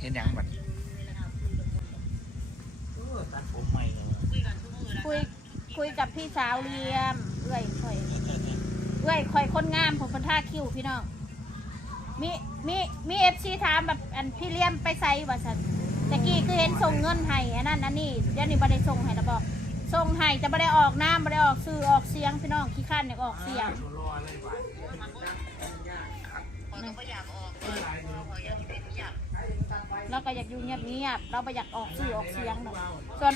เห็นหยังบัดโอ้ตัดผมใหม่เลยคุยคุยกับพี่สาวเลียมเอื้อยข่อยเอื้อยข่อยคนงามผมเป็นท่าคิ้วพี่น้องมีมีมีเอฟซีถามแบบอันพี่เลียมไปใส่ว่าสันตะกี้คือเห็นส่งเงินให้อันนั้นอันนี้เดี๋ยวนี้ไม่ได้ส่งให้แล้วบอกส่งให้แต่ไม่ได้ออกน้ำไม่ได้ออกซื้อออกเสียงพี่น้องขี้ข้านเนี่ยออกเสียงเราก็อยากอยู่เงียบๆเราไปอยากออกสื่อออกเสียงหรอกส่วน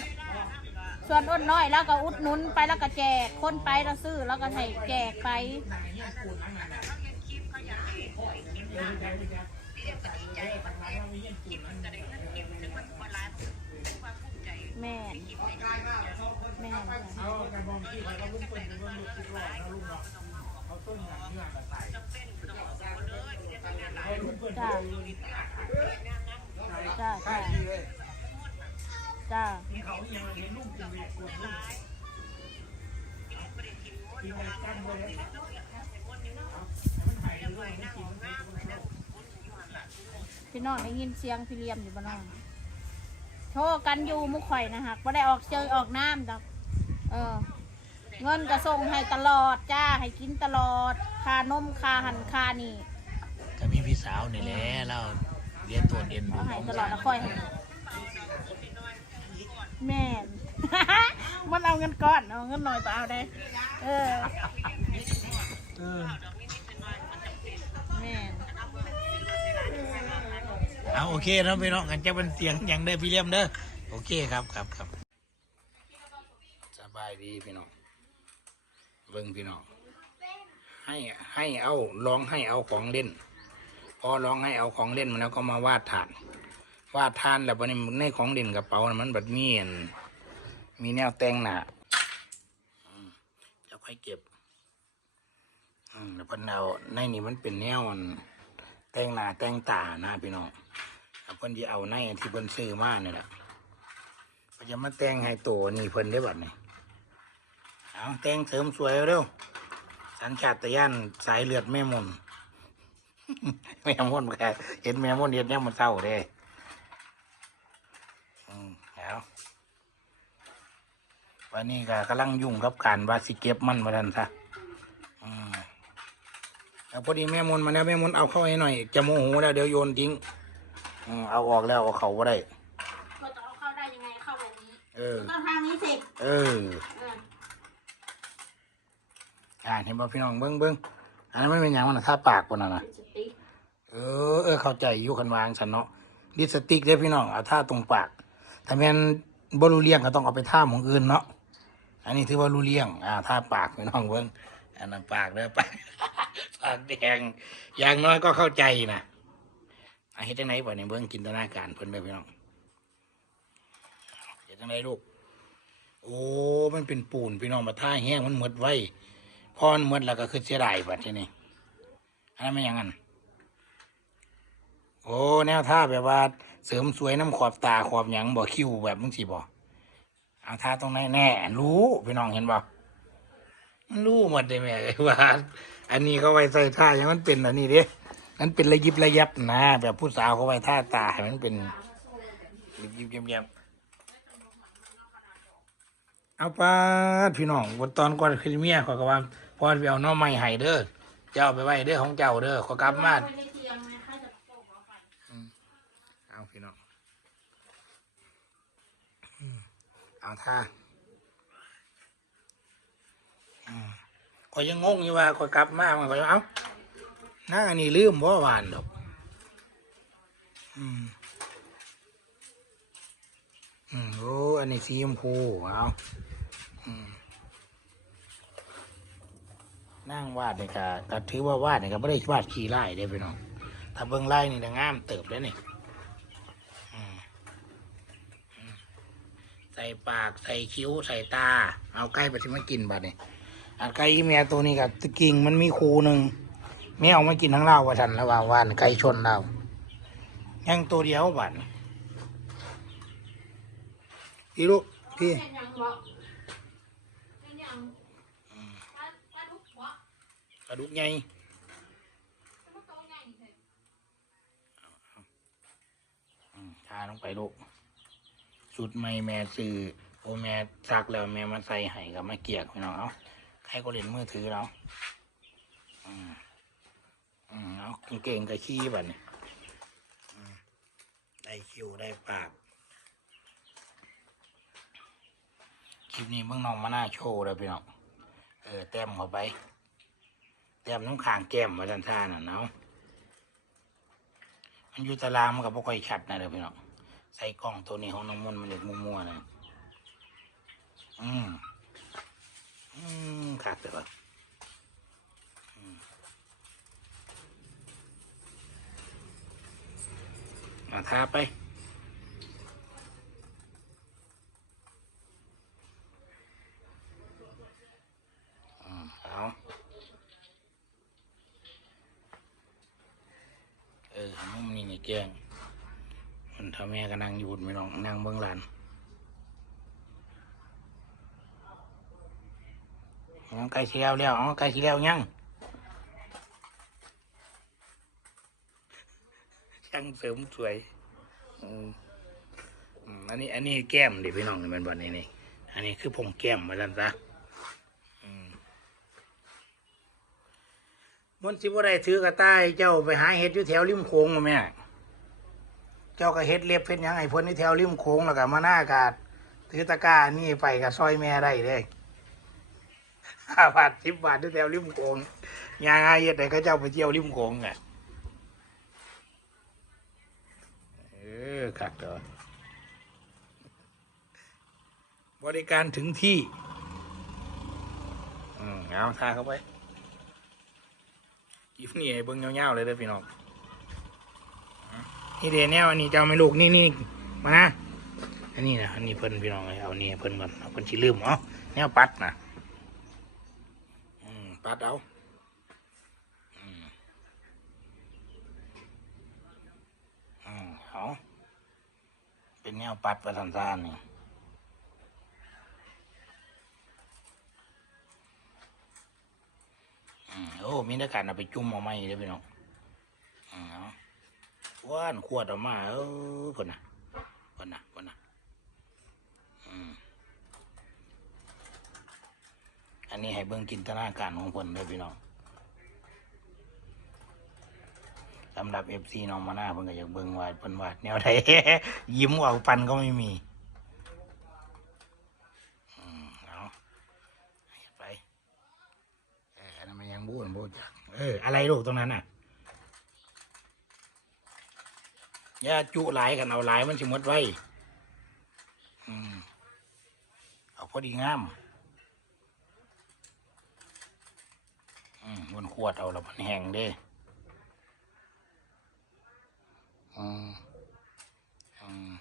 ส่วนอ้นน้อยแล้วก็อุดหนุนไปแล้วก็แจกคนไปแล้วซื้อแล้วก็ให้แจกไปแม่แม่นจ้ะ จ้าจ้าจ้าจ้าพี่น้องได้ยินเสียงพี่เลียมอยู่บ้านน้องโทรกันอยู่มุกข่อยนะฮะก็ได้ออกเจอออกน้ำดอกเออเงินก็ส่งให้ตลอดจ้าให้กินตลอดค่านมค่าหันค่านี่ สาวนี่แหละเราเรียนตัวเรียนเอาให้ตลอดแล้วค่อยให้ แม่น มันเอาเงินก้อนเอาเงินหน่อยก็เอาได้ เออเออแม่นเอาโอเคเนาะพี่น้องกันจะเป็นเสียงอย่างเด้อพี่เลี้ยมเด้อโอเคครับครับครับสบายดีพี่น้องเบิ่งพี่น้องให้ให้เอาลองให้เอาของเล่น พอลองให้เอาของเล่นมันแล้วก็มาวาดฐาน วาดฐานแล้วบัดนี้ในของเล่นกระเป๋านะมันบัดมีอันมีแนวแต่งหนาแล้วค่อยเก็บอแล้วพิ่นเอาในนี่มันเป็นแนวนแต่งหนาแต่งตานะพี่น้องแล้วเพิ่นจะเอาในอันที่เพิ่นซื้อมาเนี่ยแหละเพิ่นจะมาแต่งให้ตัวนี่เพิ่นได้บัดนี่เอาแต่งเสริมสวยเร็วสัญชาตญาณสายเลือดแม่มน แม่มนแค่เห็นแม่มนเห็นเนี่ยมันเศร้าเด้อืมเอาวันนี้ก็กำลังยุ่งกับการว่าสิเก็บมันมาดันซะอืมแล้วพอดีแม่มนต์มาแล้วแม่มนต์เอาเข้าให้หน่อย จะโมโหแล้วเดี๋ยวโยนทิ้งอืมเอาออกแล้วเอาเขาก็ได้เราจะเอาเข้าได้ยังไงเข้าแบบนี้เออต้องทางนี้สิเออเอออ่านเห็นป่ะพี่น้องเบิ้งเบิ้ง อันนั้นไม่เป็นอย่างมันนะท่าปากคนน่ะนะเออเออเข้าใจอยู่คันวางฉันเนาะดิสติกเด้พี่น้องเอาท่าตรงปากถ้าแม่นบรูเลียงก็ต้องเอาไปท่าของอื่นเนาะอันนี้ถือว่ารูเลียงอ่าท่าปากพี่น้องเบิ้งอันนั้นปากเด้อปากปากแดงอย่างน้อยก็เข้าใจนะอะเฮ็ดจังไหนบ่เนี่ยเบิ้งจินตนาการเพิ่นเด้อพี่น้องเฮ็ดจังไหนลูก โอ้ มันเป็นปูนพี่น้องมาท่าแห้งมันหมดไว้ พอมันหมดแล้วก็คือเสียดายบัดทีนี้อันนั้นไม่อย่างนั้นโอ้แนวท่าแบบว่า เสริมสวยน้ำขอบตาขอบหยังบ่คิ้วแบบมึงสิบ่เอาท่าตรงไหนแน่ รู้พี่น้องเห็นบ่มันรู้หมดเลยแม่ไอ้ว่าอันนี้เขาไว้ใส่ท่าอย่างมันเป็นอันนี้เด้มันเป็นระยิบระยับนะแบบผู้สาวเขาไว้ท่าตาให้มันเป็นระยิบเยียบ เอาป้าดพี่น้องวันตอนก่อนคือเมียเขาก็ว่าพอไปเอาหน้อไม้ให้เด้อเจ้าไปไว้เด้อของเจ้าเด้อขอกลับมาไว้ในเตียงนะใครจะโปกเอาไปเอาพี่น้องอืมเอาท่าอืมก็ยังงงอยู่ว่าก็กลับมามันก็ยังเอานั่งอันนี้ลืมว่าหวานดอกอืมอืมโอ้อันนี้สีชมพูเอาอืม นั่งวาดเนี่ยก็ก็ถือว่าวาดเนี่ยก็ไม่ได้วาดขี้ไล่ได้อพี่น้องถ้าเบิ่งไล่นี่นะงามเติบแล้วนี่ใส่ปากใส่คิ้วใส่ตา เอาไก่ไปที่มากินบัดนี่อันไก่อีเมียตัวนี้กับตะกิ่งมันมีคูหนึ่งแม่เอามากินทั้งเล่าว่าฉันแล้วว่างวานไก่ชนเรายังตัวเดียวบัดนี่พี่ลูกพี่ เป็นยังบอกเป็นยังปลาปลาดุกบอก ก ระดูกใหญ่ปลาดุกตัวใหญ่เถอะอืลงไปลูกสุดไม่แม่ซื้อโอแม่ซักแล้วแม่มาใส่ให้กับมาเกียกพี่น้องเอาใครก็เล่นมือถือแล้วอืมอืมเอาเก่งๆกับขี้แบบนี้อืมได้คิวได้ปากคลิปนี้เบิ่งน้องมาหน้าโชว์เลยพี่น้อง เออ แต้มเข้าไป แต้มน้ำขางแก้มมาทันท่าน่ะเนาะมันอยู่ตารางมันก็บ่ค่อยชัดนะเด้อพี่น้องใส่กล้องตัวนี้ของน้องมนมันเด็กมัวๆนะอืมอืมขาดไปก่อนอืมมาทาไป อืมเอาเออมุมนี้นี่แกล้งมันทำ แม่ก็นั่งอยู่บไม่น้องนั่งเบื้องหลานน้องไก่สีแล้วแล้วอ๋อไก่สีแล้วยังช่างเสริมสวยอันนี้ อันนี้แก้มดิพี่น้องนี่มันบอนี่นี่อันนี้คือผมแก้มมาดันซะมันสิบ่ได้ถือกระต่ายเจ้าไปหาเห็ดอยู่แถวริมโขงมาแม่ เจ้าก็เห็ดเล็บเพ็ดหยังไงเพิ่นที่แถวริมโขงแล้วก็มาหน้ากาดถือตะกร้านี่ไปกับซอยแม่ได้เลยห้าบาทสิบบาทที่แถวริมโขงยางอาเฮ็ดให้เขาเจ้าไปเที่ยวริมโขงไงเออคักเด้อบริการถึงที่ อืมเอาทาเข้าไปคลิปนี้ให้เบิ่งยาวๆเลยเด้อพี่น้อง นี่เดแนวอันนี้จะเจ้าไม่ลูกนี่นี่มานะอันนี้นะอันนี้เพิ่นพี่น้องเอานี่เพิ่นก่อนเอาเพิ่นสิลืมเอาแนวปัดนะอืมปัดเอาอืมอืมเอาเป็นแนวปัดประสันซานนี่อืมโอ้ มีนักการเอาไปจุ่มเอาไม้เด้อพี่น้อง ว่านขวดออกมาเออคนน่ะคนน่ะคนน่ะอันนี้ให้เบิ่งจินตนาการของเพิ่นเด้อพี่น้องสำหรับเอฟซีน้องมาหน้าเพิ่นก็อยากเบิ่งวาดเพิ่นวาดแนวใดยิ้มเอาปันก็ไม่มีอืมเอาไปเอออันนั้นมันยังบูนบูจักเอออะไรลูกตรงนั้นน่ะ อย่าจุหลายกันเอาหลายมันสิหมดไว้อืมเอาพอดีงามอืมบนขวดเอาแล้วมันแห้งเด้อืม อืม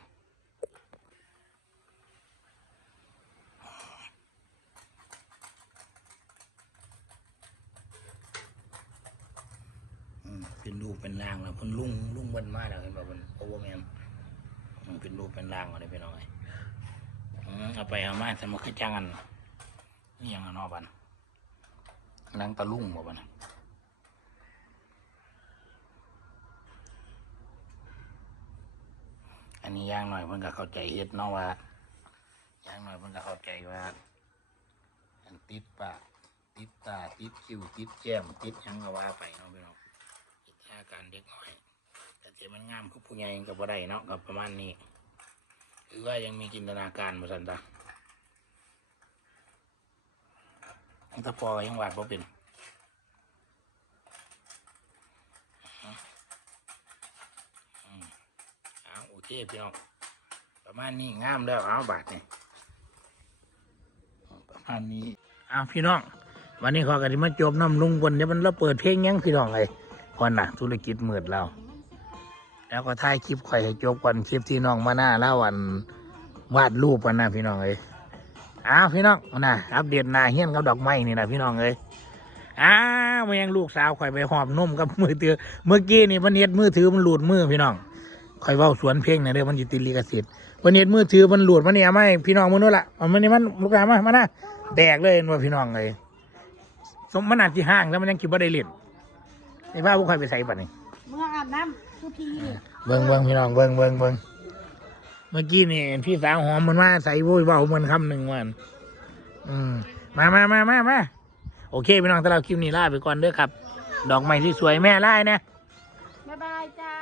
อืม เป็นรูปเป็นร่างแล้วเพิ่นลุ่งลุ่งเบิ้นมาแล้วเห็นบ่เพิ่นโอเวอร์แมนอืมเป็นรูปเป็นร่างอะไรไปหน่อยอืมเอาไปเอามาสมคือจังอันนี่ยังอันนอบันนางตะลุ่งบ่บัดนอันนี้ย่างหน่อยเพิ่นก็เข้าใจเฮ็ดเนาะว่าย่างหน่อยเพิ่นก็เข้าใจว่าอันติดปากติดตาติดคิวติดแก้มติดยังก็ว่าไปเนาะพี่น้อง อาการเด็กน้อยแต่ที่มันงามคือผู้ใหญ่กับบ่ได้เนาะกับประมาณนี้หรือว่ายังมีจินตนาการมาสันตาอันตะปอยังวาดบ่เป็นอืมเอาโอเคพี่น้องประมาณนี้งามแล้วเอาบาทนี่ประมาณนี้เอาพี่น้องวันนี้ขอกันที่มาจบน้ำลุงบนเดี๋ยวมันเราเปิดเพลงยังพี่น้องเลย ก่อนนะธุรกิจมืดเราแล้วก็ถ่ายคลิปข่อยให้จบก่อนคลิปที่น้องมาหน้าเล่าวันวาดรูปกันนะพี่น้องเอ้ยอ้าวพี่น้องนะอัปเดตหนาเฮี้ยนกับดอกไม้นี่นะพี่น้องเอ้ยอ้าวมายังลูกสาวข่อยไปหอบนมกับมือถือเมื่อกี้นี่มันเน็ดมือถือมันหลุดมือพี่น้องข่อยเว้าสวนเพลงนะเด้อมันจิติลิขสิทธิ์วันเน็ดมือถือมันหลุดมันเนี่ยไม่พี่น้องมันนู่นละมันนี่มันลูกหลานมามานะแตกเลยว่าพี่น้องเลยสมมันอาจจะห้างแล้วมันยังคิดว่าได้เล่น ไอ้บ้าพวกใครไปใส่ปัดนี่เมื่ออาบน้ำทุกทีเบิ้งเบิ้งพี่น้องเบิ้งเบิ้งเบิ้งเมื่อกี้นี่พี่สาวหอมมันมาใส่โว้ยเบามันคำหนึ่งวันอืมมามามามามาโอเคพี่น้องแต่เราคลิปนี้ลาไปก่อนเด้อครับ ดอกไม้ที่สวยแม่ไล่นะบ๊ายบายจ้า